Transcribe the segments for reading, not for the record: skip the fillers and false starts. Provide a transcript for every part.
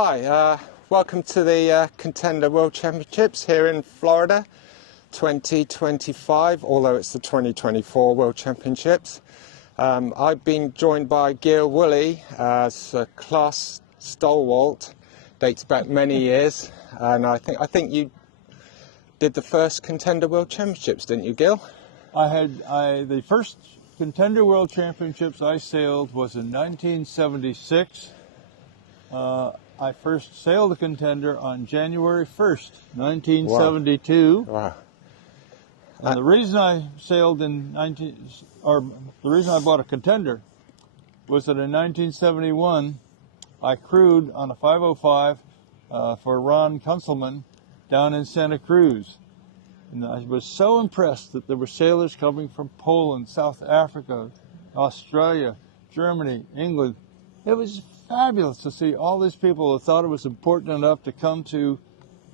Hi, welcome to the Contender World Championships here in Florida 2025, although it's the 2024 World Championships. I've been joined by Gil Woolly as a class stalwart, dates back many years, and I think you did the first Contender World Championships, didn't you, Gil? The first Contender World Championships I sailed was in 1976. I first sailed a Contender on January 1st, 1972. Wow. And the reason I sailed the reason I bought a Contender was that in 1971 I crewed on a 505 for Ron Kunzelman down in Santa Cruz. And I was so impressed that there were sailors coming from Poland, South Africa, Australia, Germany, England. It was fabulous to see all these people who thought it was important enough to come to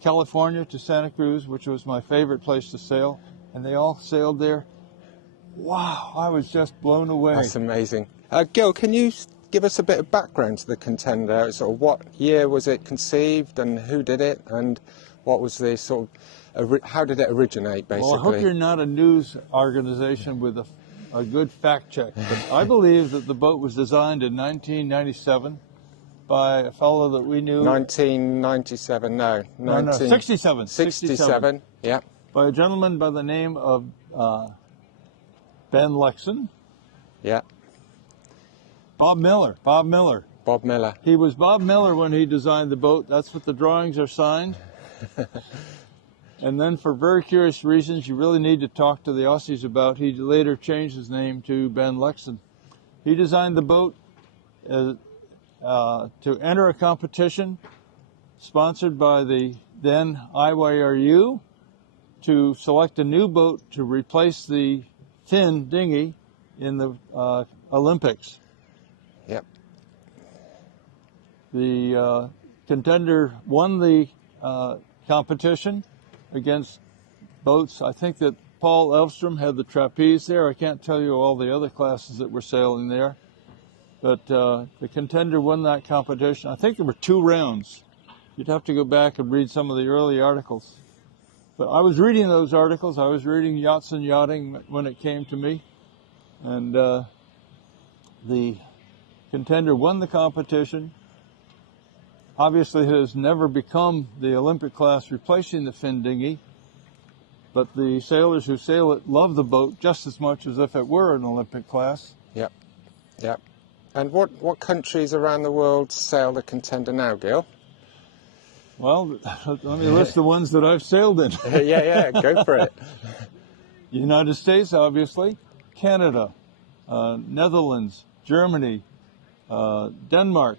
California, to Santa Cruz, which was my favorite place to sail, and they all sailed there. Wow, I was just blown away. That's amazing. Gil, can you give us a bit of background to the Contender? Sort of what year was it conceived, and who did it, and what was the sort of, how did it originate, basically? Well, I hope you're not a news organization with a good fact check, but I believe that the boat was designed in 1997 by a fellow that we knew. 1997, no. 67. 67, yeah. By a gentleman by the name of Ben Lexon. Yeah. Bob Miller. Bob Miller. He was Bob Miller when he designed the boat. That's what the drawings are signed. And then for very curious reasons you really need to talk to the Aussies about, he later changed his name to Ben Lexon. He designed the boat to enter a competition sponsored by the then IYRU to select a new boat to replace the Finn dinghy in the Olympics. Yep. The Contender won the competition against boats. I think that Paul Elvstrom had the trapeze there. I can't tell you all the other classes that were sailing there, but the Contender won that competition. I think there were 2 rounds. You'd have to go back and read some of the early articles. But I was reading those articles. I was reading Yachts and Yachting when it came to me, and the Contender won the competition. Obviously, it has never become the Olympic class replacing the Finn dinghy, but the sailors who sail it love the boat just as much as if it were an Olympic class. Yep, yep. And what countries around the world sail the Contender now, Gil? Well, let me list the ones that I've sailed in. yeah, go for it. United States, obviously, Canada, Netherlands, Germany, Denmark,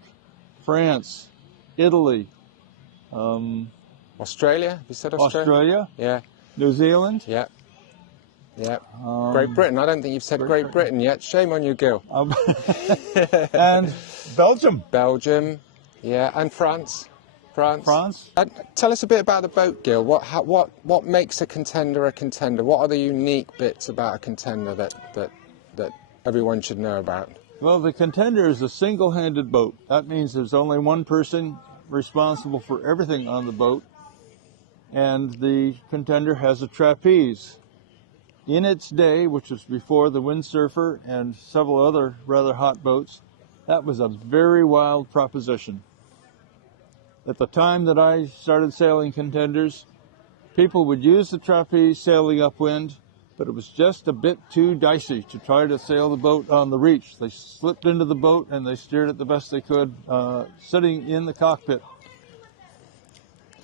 France, Italy. Australia? Have you said Australia? Australia. Yeah. New Zealand. Yeah. Yeah. Great Britain. I don't think you've said Great Britain yet. Shame on you, Gil. And Belgium. Belgium. Yeah. And France. France. Tell us a bit about the boat, Gil. What makes a Contender a Contender? What are the unique bits about a Contender that everyone should know about? Well, the Contender is a single-handed boat. That means there's only one person responsible for everything on the boat, and the Contender has a trapeze. In its day, which was before the Windsurfer and several other rather hot boats, that was a very wild proposition. At the time that I started sailing Contenders, people would use the trapeze sailing upwind, but it was just a bit too dicey to try to sail the boat on the reach. They slipped into the boat and they steered it the best they could, sitting in the cockpit.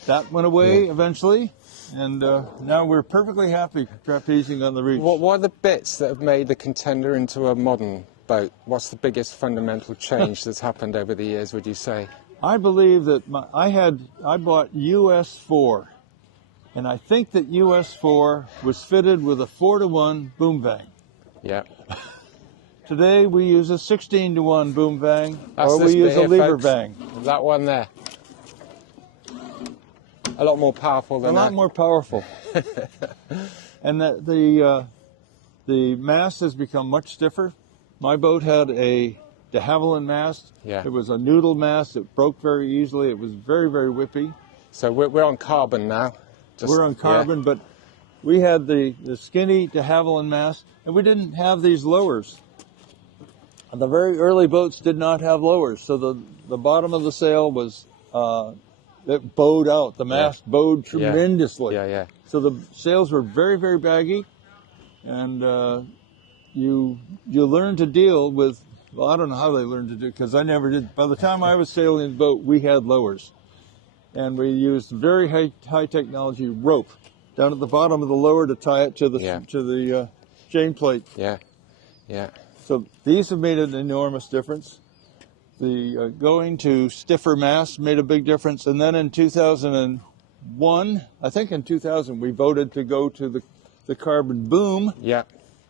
That went away eventually, and now we're perfectly happy trapezing on the reach. What are the bits that have made the Contender into a modern boat? What's the biggest fundamental change that's happened over the years, would you say? I believe that I bought US4. And I think that US4 was fitted with a 4-to-1 boom vang. Yeah. Today we use a 16-to-1 boom vang, That's or we use a lever vang. That one there. A lot more powerful than that. A lot more powerful. And the mast has become much stiffer. My boat had a de Havilland mast. Yeah. It was a noodle mast. It broke very easily. It was very, very whippy. So we're on carbon now. We're on carbon, but we had the skinny de Havilland mast, and we didn't have these lowers. The very early boats did not have lowers, so the bottom of the sail was it bowed out. The mast bowed tremendously. Yeah. So the sails were very, very baggy, and you learn to deal with. Well, I don't know how they learned to do it because I never did. By the time I was sailing the boat, we had lowers, and we used very high technology rope down at the bottom of the lower to tie it to the chain plate. Yeah. So these have made an enormous difference. The going to stiffer masts made a big difference. And then in 2001, I think in 2000, we voted to go to the carbon boom. Yeah.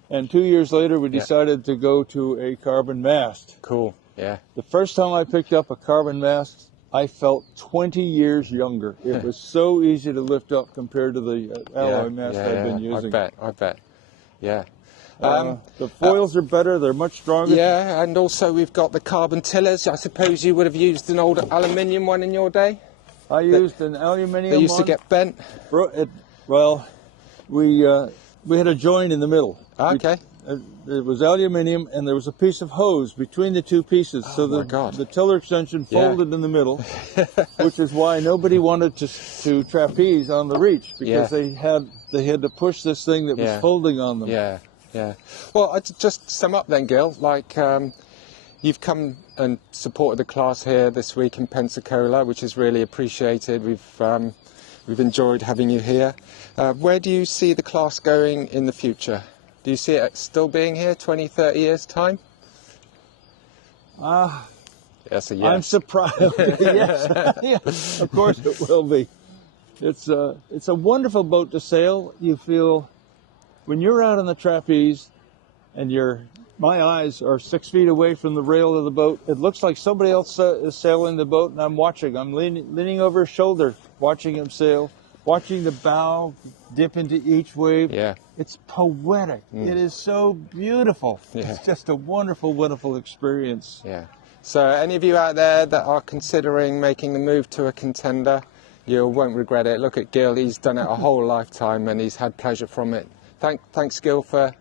And 2 years later, we decided to go to a carbon mast. Cool. Yeah. The first time I picked up a carbon mast, I felt 20 years younger. It was so easy to lift up compared to the alloy mast I've been using. I bet. Yeah. The foils are better. They're much stronger. Yeah, and also we've got the carbon tillers. I suppose you would have used an old aluminium one in your day? I used an aluminium one. They used to get bent? Well, we had a joint in the middle. Okay. It was aluminium, and there was a piece of hose between the two pieces. So the tiller extension folded in the middle, which is why nobody wanted to trapeze on the reach, because they had to push this thing that was folding on them. Yeah. Well, just sum up then, Gil. Like, you've come and supported the class here this week in Pensacola, which is really appreciated. We've enjoyed having you here. Where do you see the class going in the future? Do you see it still being here 20, 30 years' time? Yes, a yes. I'm surprised. Yes, of course it will be. It's a wonderful boat to sail. You feel, when you're out on the trapeze and my eyes are 6 feet away from the rail of the boat, it looks like somebody else is sailing the boat, and I'm watching. I'm leaning over his shoulder, watching him sail, watching the bow dip into each wave. Yeah. It's poetic. It is so beautiful. Yeah. It's just a wonderful, wonderful experience. Yeah. So any of you out there that are considering making the move to a Contender, you won't regret it. Look at Gil. He's done it a whole lifetime, and he's had pleasure from it. Thanks, Gil, for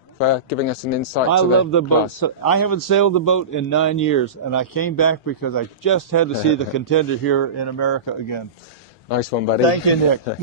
giving us an insight to the class. I love the boat. I haven't sailed the boat in 9 years, and I came back because I just had to see the Contender here in America again. Nice one, buddy. Thank you, Nick.